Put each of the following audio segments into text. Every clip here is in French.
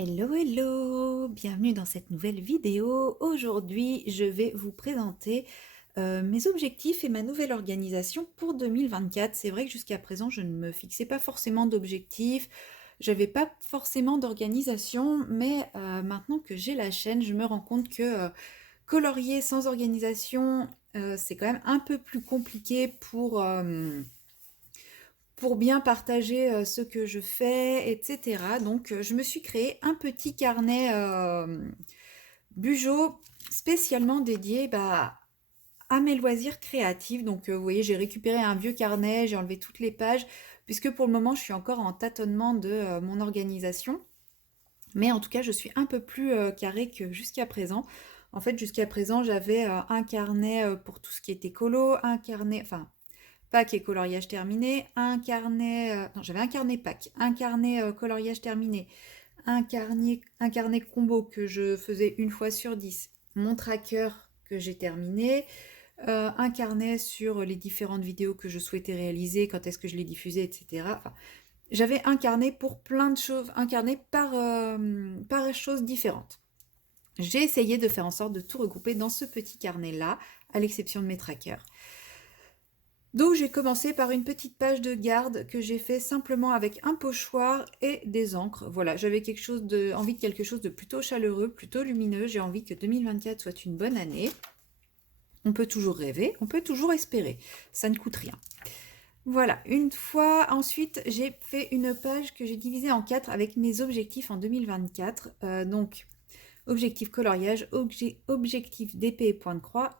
Hello, hello! Bienvenue dans cette nouvelle vidéo. Aujourd'hui, je vais vous présenter mes objectifs et ma nouvelle organisation pour 2024. C'est vrai que jusqu'à présent, je ne me fixais pas forcément d'objectifs, j'avais pas forcément d'organisation, mais maintenant que j'ai la chaîne, je me rends compte que colorier sans organisation, c'est quand même un peu plus compliqué pour bien partager ce que je fais, etc. Donc, je me suis créé un petit carnet Bugeot spécialement dédié à mes loisirs créatifs. Donc, vous voyez, j'ai récupéré un vieux carnet, j'ai enlevé toutes les pages, puisque pour le moment, je suis encore en tâtonnement de mon organisation. Mais en tout cas, je suis un peu plus carrée que jusqu'à présent. En fait, jusqu'à présent, j'avais un carnet pour tout ce qui était colo, un carnet, enfin, pack et coloriage terminé, un carnet, non, j'avais un carnet pack, un carnet coloriage terminé, un carnet combo que je faisais une fois sur 10, mon tracker que j'ai terminé, un carnet sur les différentes vidéos que je souhaitais réaliser, quand est-ce que je les diffusais, etc. Enfin, j'avais un carnet pour plein de choses, un carnet par chose différente. J'ai essayé de faire en sorte de tout regrouper dans ce petit carnet-là, à l'exception de mes trackers. Donc j'ai commencé par une petite page de garde que j'ai fait simplement avec un pochoir et des encres. Voilà, j'avais envie de quelque chose de plutôt chaleureux, plutôt lumineux. J'ai envie que 2024 soit une bonne année. On peut toujours rêver, on peut toujours espérer. Ça ne coûte rien. Voilà, une fois, ensuite, j'ai fait une page que j'ai divisée en 4 avec mes objectifs en 2024. Donc, objectif coloriage, objectif d'épée et point de croix,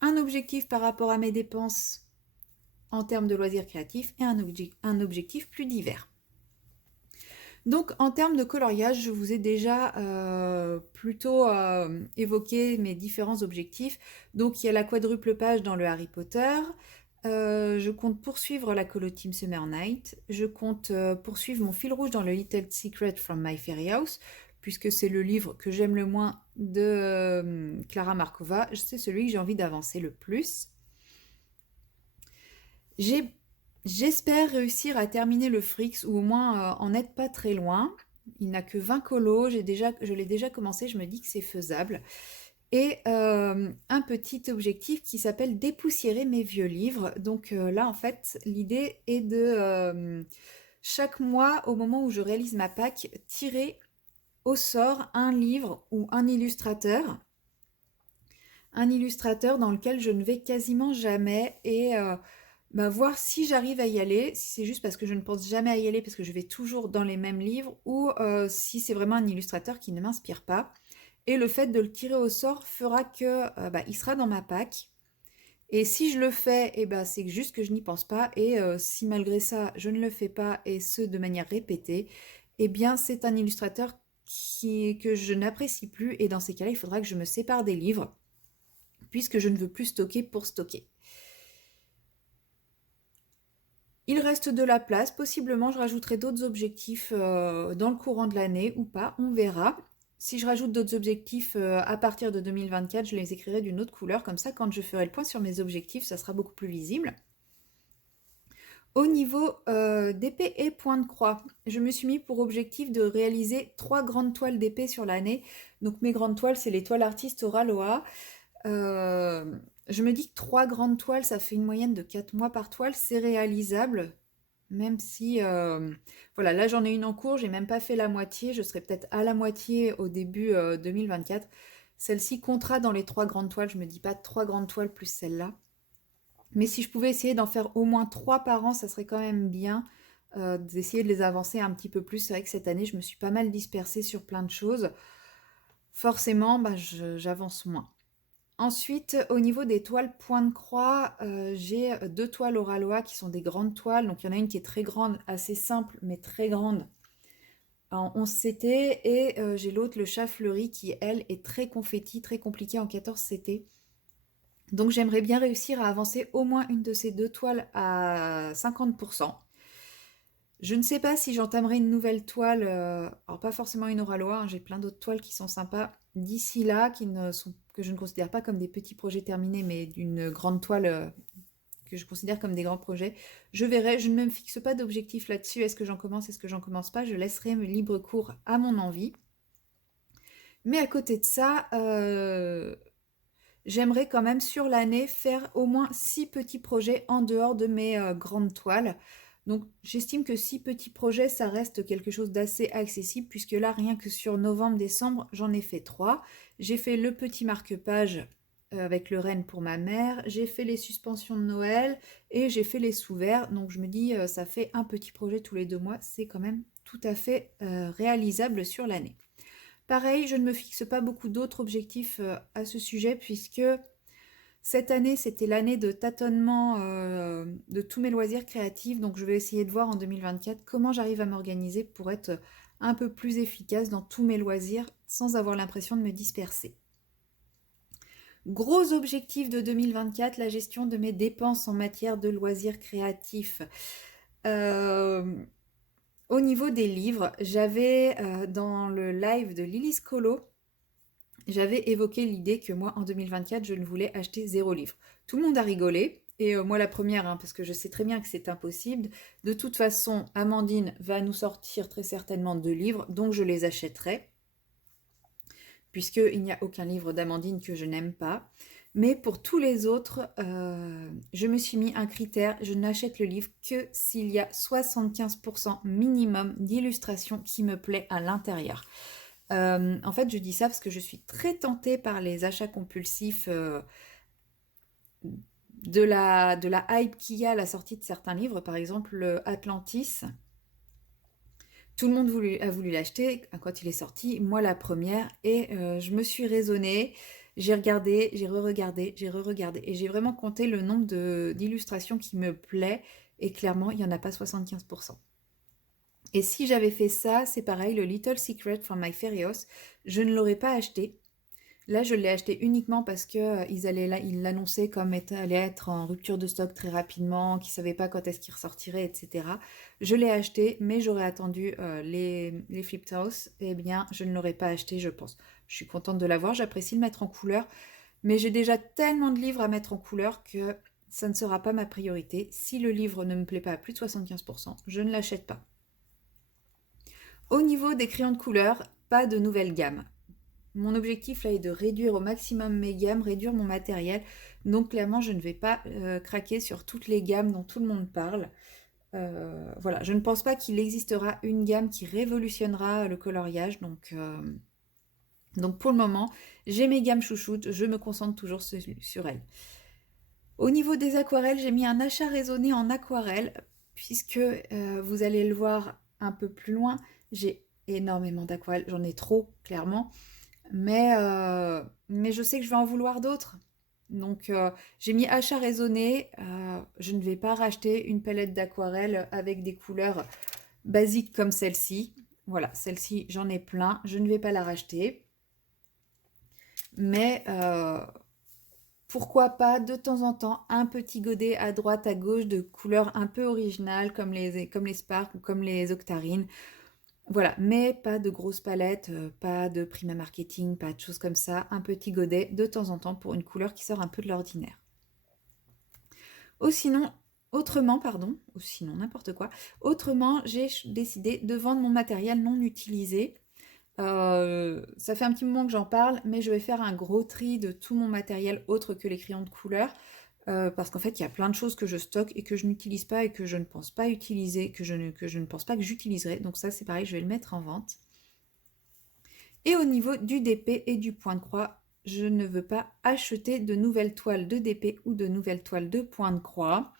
un objectif par rapport à mes dépenses en termes de loisirs créatifs et un objectif plus divers. Donc en termes de coloriage, je vous ai déjà plutôt évoqué mes différents objectifs. Donc il y a la quadruple page dans le Harry Potter. Je compte poursuivre la colo Team Summer Night. Je compte poursuivre mon fil rouge dans le Little Secret from My Fairy House, puisque c'est le livre que j'aime le moins de Clara Markova. C'est celui que j'ai envie d'avancer le plus. J'espère réussir à terminer le Frix, ou au moins en être pas très loin. Il n'a que 20 colos, je l'ai déjà commencé, je me dis que c'est faisable. Et un petit objectif qui s'appelle dépoussiérer mes vieux livres. Donc là, en fait, l'idée est de, chaque mois, au moment où je réalise ma PAC, tirer au sort un livre ou un illustrateur. Un illustrateur dans lequel je ne vais quasiment jamais et voir si j'arrive à y aller, si c'est juste parce que je ne pense jamais à y aller parce que je vais toujours dans les mêmes livres ou si c'est vraiment un illustrateur qui ne m'inspire pas. Et le fait de le tirer au sort fera que il sera dans ma PAC. Et si je le fais, c'est juste que je n'y pense pas. Et si malgré ça, je ne le fais pas, et ce de manière répétée, c'est un illustrateur que je n'apprécie plus. Et dans ces cas-là, il faudra que je me sépare des livres puisque je ne veux plus stocker pour stocker. Il reste de la place, possiblement je rajouterai d'autres objectifs dans le courant de l'année ou pas, on verra. Si je rajoute d'autres objectifs à partir de 2024, je les écrirai d'une autre couleur, comme ça quand je ferai le point sur mes objectifs, ça sera beaucoup plus visible. Au niveau d'épée et point de croix, je me suis mis pour objectif de réaliser 3 grandes toiles d'épée sur l'année. Donc mes grandes toiles, c'est les toiles artistes Oraloa. Je me dis que 3 grandes toiles, ça fait une moyenne de 4 mois par toile, c'est réalisable. Même si, voilà, là j'en ai une en cours, j'ai même pas fait la moitié, je serai peut-être à la moitié au début 2024. Celle-ci comptera dans les 3 grandes toiles, je me dis pas 3 grandes toiles plus celle-là. Mais si je pouvais essayer d'en faire au moins 3 par an, ça serait quand même bien d'essayer de les avancer un petit peu plus. C'est vrai que cette année, je me suis pas mal dispersée sur plein de choses. Forcément, j'avance moins. Ensuite, au niveau des toiles point de croix, j'ai 2 toiles Oraloa qui sont des grandes toiles. Donc il y en a une qui est très grande, assez simple, mais très grande, en 11 CT. Et j'ai l'autre, le chat fleuri, qui, elle, est très confetti, très compliquée en 14 CT. Donc j'aimerais bien réussir à avancer au moins une de ces 2 toiles à 50%. Je ne sais pas si j'entamerai une nouvelle toile, alors pas forcément une Oraloa, hein, j'ai plein d'autres toiles qui sont sympas d'ici là, que je ne considère pas comme des petits projets terminés, mais d'une grande toile que je considère comme des grands projets. Je verrai, je ne me fixe pas d'objectif là-dessus. Est-ce que j'en commence, est-ce que j'en commence pas? Je laisserai me libre cours à mon envie. Mais à côté de ça, j'aimerais quand même sur l'année faire au moins 6 petits projets en dehors de mes grandes toiles. Donc j'estime que 6 petits projets, ça reste quelque chose d'assez accessible puisque là, rien que sur novembre-décembre, j'en ai fait 3. J'ai fait le petit marque-page avec le renne pour ma mère, j'ai fait les suspensions de Noël et j'ai fait les sous-verts. Donc je me dis, ça fait un petit projet tous les 2 mois, c'est quand même tout à fait réalisable sur l'année. Pareil, je ne me fixe pas beaucoup d'autres objectifs à ce sujet puisque cette année, c'était l'année de tâtonnement de tous mes loisirs créatifs. Donc, je vais essayer de voir en 2024 comment j'arrive à m'organiser pour être un peu plus efficace dans tous mes loisirs sans avoir l'impression de me disperser. Gros objectif de 2024, la gestion de mes dépenses en matière de loisirs créatifs. Au niveau des livres, j'avais dans le live de Lily Scolo, j'avais évoqué l'idée que moi, en 2024, je ne voulais acheter 0 livre. Tout le monde a rigolé, et moi la première, hein, parce que je sais très bien que c'est impossible. De toute façon, Amandine va nous sortir très certainement 2 livres, donc je les achèterai, puisqu'il n'y a aucun livre d'Amandine que je n'aime pas. Mais pour tous les autres, je me suis mis un critère, je n'achète le livre que s'il y a 75% minimum d'illustration qui me plaît à l'intérieur. En fait, je dis ça parce que je suis très tentée par les achats compulsifs de la hype qu'il y a à la sortie de certains livres. Par exemple, Atlantis. Tout le monde a voulu l'acheter quand il est sorti, moi la première, et je me suis raisonnée, j'ai regardé, j'ai re-regardé, j'ai re-regardé, et j'ai vraiment compté le nombre d'illustrations qui me plaît, et clairement, il n'y en a pas 75%. Et si j'avais fait ça, c'est pareil, le Little Secret from My Fairyhouse, je ne l'aurais pas acheté. Là, je l'ai acheté uniquement parce que ils l'annonçaient comme allait être en rupture de stock très rapidement, qu'ils ne savaient pas quand est-ce qu'il ressortirait, etc. Je l'ai acheté, mais j'aurais attendu les Flipped House. Eh bien, je ne l'aurais pas acheté, je pense. Je suis contente de l'avoir, j'apprécie le mettre en couleur, mais j'ai déjà tellement de livres à mettre en couleur que ça ne sera pas ma priorité. Si le livre ne me plaît pas à plus de 75%, je ne l'achète pas. Au niveau des crayons de couleur, pas de nouvelle gamme. Mon objectif là est de réduire au maximum mes gammes, réduire mon matériel. Donc clairement, je ne vais pas craquer sur toutes les gammes dont tout le monde parle. Voilà, je ne pense pas qu'il existera une gamme qui révolutionnera le coloriage. Donc pour le moment, j'ai mes gammes chouchoutes, je me concentre toujours sur elles. Au niveau des aquarelles, j'ai mis un achat raisonné en aquarelle, puisque vous allez le voir un peu plus loin, j'ai énormément d'aquarelles, j'en ai trop, clairement. Mais je sais que je vais en vouloir d'autres. Donc j'ai mis achat raisonné. Je ne vais pas racheter une palette d'aquarelle avec des couleurs basiques comme celle-ci. Voilà, celle-ci j'en ai plein. Je ne vais pas la racheter. Mais pourquoi pas de temps en temps un petit godet à droite, à gauche de couleurs un peu originales comme les Spark ou comme les Octarines. Voilà, mais pas de grosses palettes, pas de prima marketing, pas de choses comme ça. Un petit godet de temps en temps pour une couleur qui sort un peu de l'ordinaire. Ou sinon, n'importe quoi. Autrement, j'ai décidé de vendre mon matériel non utilisé. Ça fait un petit moment que j'en parle, mais je vais faire un gros tri de tout mon matériel autre que les crayons de couleur. Parce qu'en fait, il y a plein de choses que je stocke et que je n'utilise pas et que je ne pense pas utiliser, que je ne pense pas que j'utiliserai. Donc ça, c'est pareil, je vais le mettre en vente. Et au niveau du DP et du point de croix, je ne veux pas acheter de nouvelles toiles de DP ou de nouvelles toiles de point de croix.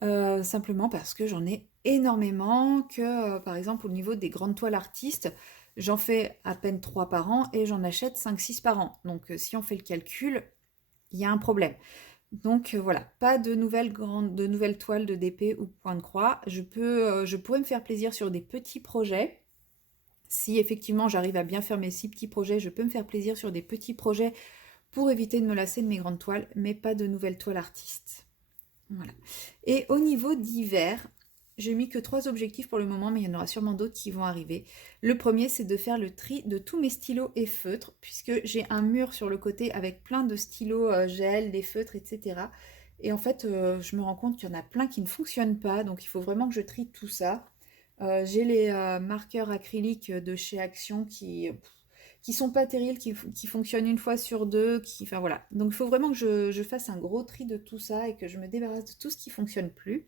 Simplement parce que j'en ai énormément, que par exemple au niveau des grandes toiles artistes, j'en fais à peine 3 par an et j'en achète 5-6 par an. Donc si on fait le calcul, il y a un problème. Donc voilà, pas de nouvelles toiles de DP ou point de croix. Je pourrais me faire plaisir sur des petits projets. Si effectivement j'arrive à bien faire mes 6 petits projets, je peux me faire plaisir sur des petits projets pour éviter de me lasser de mes grandes toiles, mais pas de nouvelles toiles artistes. Voilà. Et au niveau d'hiver, j'ai mis que 3 objectifs pour le moment, mais il y en aura sûrement d'autres qui vont arriver. Le premier, c'est de faire le tri de tous mes stylos et feutres, puisque j'ai un mur sur le côté avec plein de stylos gel, des feutres, etc. Et en fait, je me rends compte qu'il y en a plein qui ne fonctionnent pas, donc il faut vraiment que je trie tout ça. J'ai les marqueurs acryliques de chez Action qui sont pas terribles, qui fonctionnent une fois sur deux, enfin voilà. Donc il faut vraiment que je fasse un gros tri de tout ça et que je me débarrasse de tout ce qui fonctionne plus.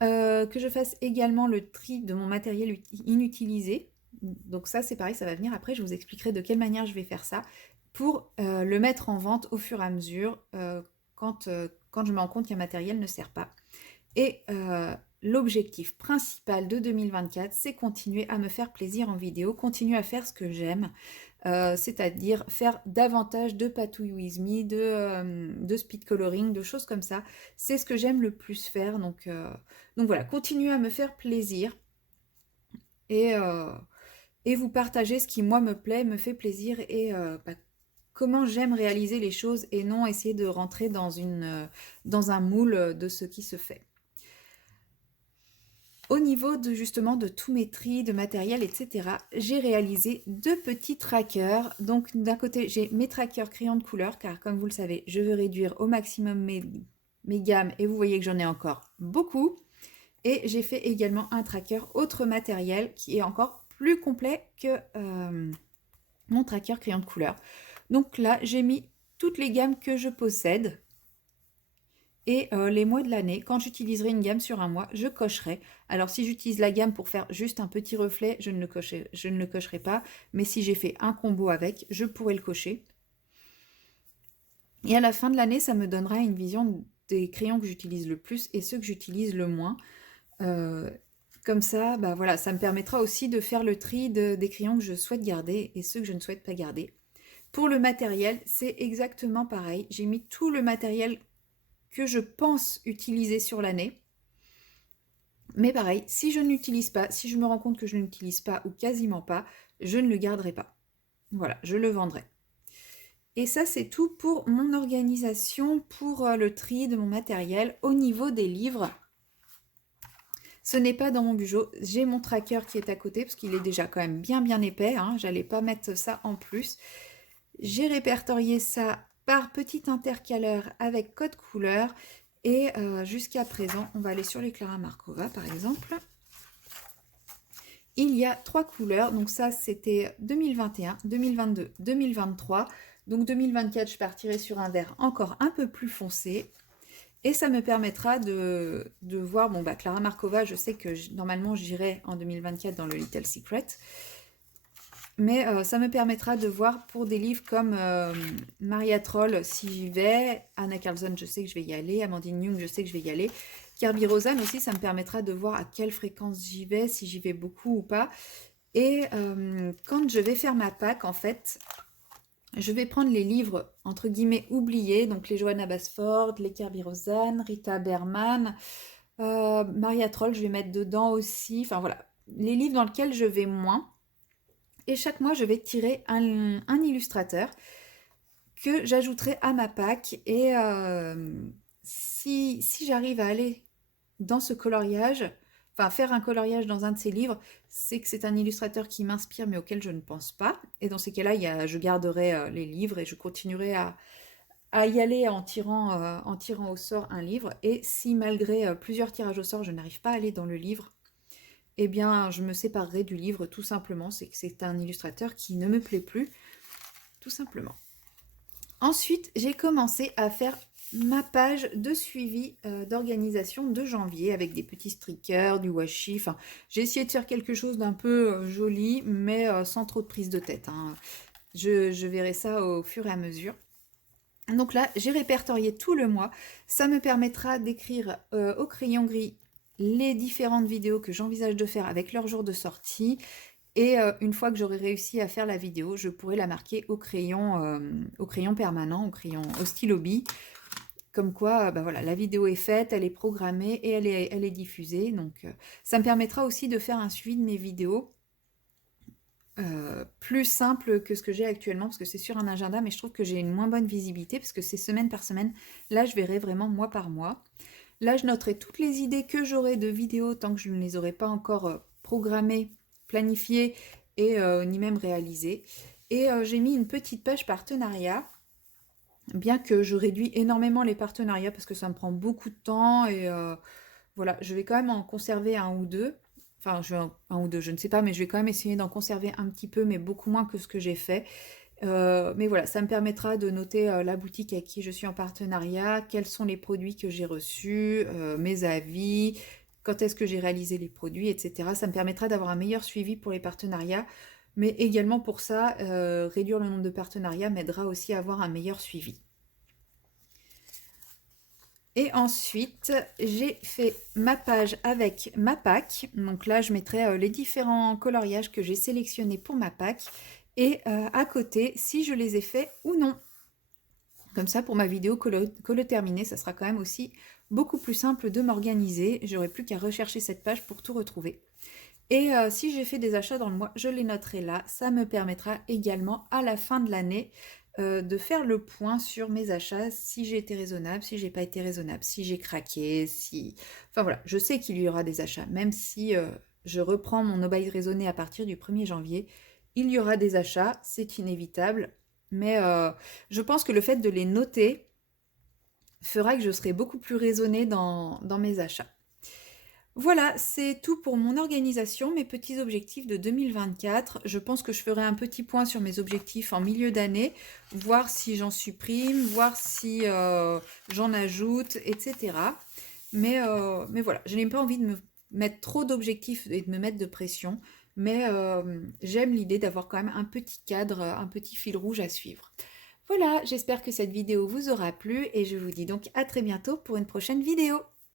Que je fasse également le tri de mon matériel inutilisé. Donc ça, c'est pareil, ça va venir après. Je vous expliquerai de quelle manière je vais faire ça pour le mettre en vente au fur et à mesure quand je me rends compte qu'un matériel ne sert pas. Et l'objectif principal de 2024, c'est continuer à me faire plaisir en vidéo, continuer à faire ce que j'aime, c'est-à-dire faire davantage de patouille with me, de speed coloring, de choses comme ça. C'est ce que j'aime le plus faire. Donc voilà, continuer à me faire plaisir et, euh, et vous partager ce qui, moi, me plaît, me fait plaisir et comment j'aime réaliser les choses et non essayer de rentrer dans un moule de ce qui se fait. Au niveau de justement de tous mes tris, de matériel, etc., j'ai réalisé 2 petits trackers. Donc d'un côté, j'ai mes trackers crayons de couleur, car comme vous le savez, je veux réduire au maximum mes gammes, et vous voyez que j'en ai encore beaucoup. Et j'ai fait également un tracker autre matériel qui est encore plus complet que mon tracker crayon de couleur. Donc là, j'ai mis toutes les gammes que je possède. Et les mois de l'année, quand j'utiliserai une gamme sur un mois, je cocherai. Alors si j'utilise la gamme pour faire juste un petit reflet, je ne le cocherai pas. Mais si j'ai fait un combo avec, je pourrai le cocher. Et à la fin de l'année, ça me donnera une vision des crayons que j'utilise le plus et ceux que j'utilise le moins. Euh, Comme ça, bah voilà, ça me permettra aussi de faire le tri des crayons que je souhaite garder et ceux que je ne souhaite pas garder. Pour le matériel, c'est exactement pareil. J'ai mis tout le matériel que je pense utiliser sur l'année. Mais pareil, si je ne l'utilise pas, si je me rends compte que je ne l'utilise pas ou quasiment pas, je ne le garderai pas. Voilà, je le vendrai. Et ça, c'est tout pour mon organisation, pour le tri de mon matériel. Au niveau des livres, ce n'est pas dans mon bureau. J'ai mon tracker qui est à côté, parce qu'il est déjà quand même bien épais. Hein. J'allais pas mettre ça en plus. J'ai répertorié ça par petit intercaleur avec code couleur. Et jusqu'à présent, on va aller sur les Clara Markova par exemple. Il y a 3 couleurs, donc ça c'était 2021, 2022, 2023. Donc 2024, je partirai sur un vert encore un peu plus foncé. Et ça me permettra de voir, bon bah Clara Markova, je sais que normalement j'irai en 2024 dans le Little Secret. Mais ça me permettra de voir pour des livres comme Maria Troll, si j'y vais, Anna Carlson, je sais que je vais y aller, Amandine Young, je sais que je vais y aller, Kirby Rosen aussi, ça me permettra de voir à quelle fréquence j'y vais, si j'y vais beaucoup ou pas. Et quand je vais faire ma pack, en fait, je vais prendre les livres, entre guillemets, oubliés, donc les Johanna Basford, les Kirby Rosen, Rita Berman, Maria Troll, je vais mettre dedans aussi, enfin voilà, les livres dans lesquels je vais moins. Et chaque mois, je vais tirer un illustrateur que j'ajouterai à ma pack. Et si j'arrive à aller dans ce coloriage, enfin faire un coloriage dans un de ces livres, c'est que c'est un illustrateur qui m'inspire mais auquel je ne pense pas. Et dans ces cas-là, je garderai les livres et je continuerai à y aller en tirant au sort un livre. Et si malgré plusieurs tirages au sort, je n'arrive pas à aller dans le livre, eh bien, je me séparerai du livre tout simplement. C'est que c'est un illustrateur qui ne me plaît plus, tout simplement. Ensuite, j'ai commencé à faire ma page de suivi d'organisation de janvier avec des petits stickers, du washi. Enfin, j'ai essayé de faire quelque chose d'un peu joli, mais sans trop de prise de tête. Hein. Je verrai ça au fur et à mesure. Donc là, j'ai répertorié tout le mois. Ça me permettra d'écrire au crayon gris les différentes vidéos que j'envisage de faire avec leur jour de sortie. Et une fois que j'aurai réussi à faire la vidéo, je pourrai la marquer au crayon permanent, au stylo bille. Comme quoi, bah voilà, la vidéo est faite, elle est programmée et elle est diffusée. Donc ça me permettra aussi de faire un suivi de mes vidéos plus simple que ce que j'ai actuellement, parce que c'est sur un agenda, mais je trouve que j'ai une moins bonne visibilité, parce que c'est semaine par semaine. Là, je verrai vraiment mois par mois. Là, je noterai toutes les idées que j'aurai de vidéos tant que je ne les aurai pas encore programmées, planifiées et ni même réalisées. Et j'ai mis une petite page partenariat bien que je réduis énormément les partenariats parce que ça me prend beaucoup de temps et voilà, je vais quand même en conserver un ou deux. Enfin, un ou deux, je ne sais pas, mais je vais quand même essayer d'en conserver un petit peu, mais beaucoup moins que ce que j'ai fait. Mais voilà, ça me permettra de noter la boutique avec qui je suis en partenariat, quels sont les produits que j'ai reçus, mes avis, quand est-ce que j'ai réalisé les produits, etc. Ça me permettra d'avoir un meilleur suivi pour les partenariats, mais également pour ça, réduire le nombre de partenariats m'aidera aussi à avoir un meilleur suivi. Et ensuite, j'ai fait ma page avec ma pack. Donc là, je mettrai les différents coloriages que j'ai sélectionnés pour ma pack. Et à côté, si je les ai faits ou non. Comme ça, pour ma vidéo colo terminée, ça sera quand même aussi beaucoup plus simple de m'organiser. J'aurai plus qu'à rechercher cette page pour tout retrouver. Et si j'ai fait des achats dans le mois, je les noterai là. Ça me permettra également à la fin de l'année de faire le point sur mes achats, si j'ai été raisonnable, si j'ai pas été raisonnable, si j'ai craqué, si... Enfin voilà, je sais qu'il y aura des achats, même si je reprends mon no-buy raisonné à partir du 1er janvier, il y aura des achats, c'est inévitable, mais je pense que le fait de les noter fera que je serai beaucoup plus raisonnée dans mes achats. Voilà, c'est tout pour mon organisation, mes petits objectifs de 2024. Je pense que je ferai un petit point sur mes objectifs en milieu d'année, voir si j'en supprime, voir si j'en ajoute, etc. Mais voilà, je n'ai pas envie de me mettre trop d'objectifs et de me mettre de pression, mais j'aime l'idée d'avoir quand même un petit cadre, un petit fil rouge à suivre. Voilà, j'espère que cette vidéo vous aura plu et je vous dis donc à très bientôt pour une prochaine vidéo.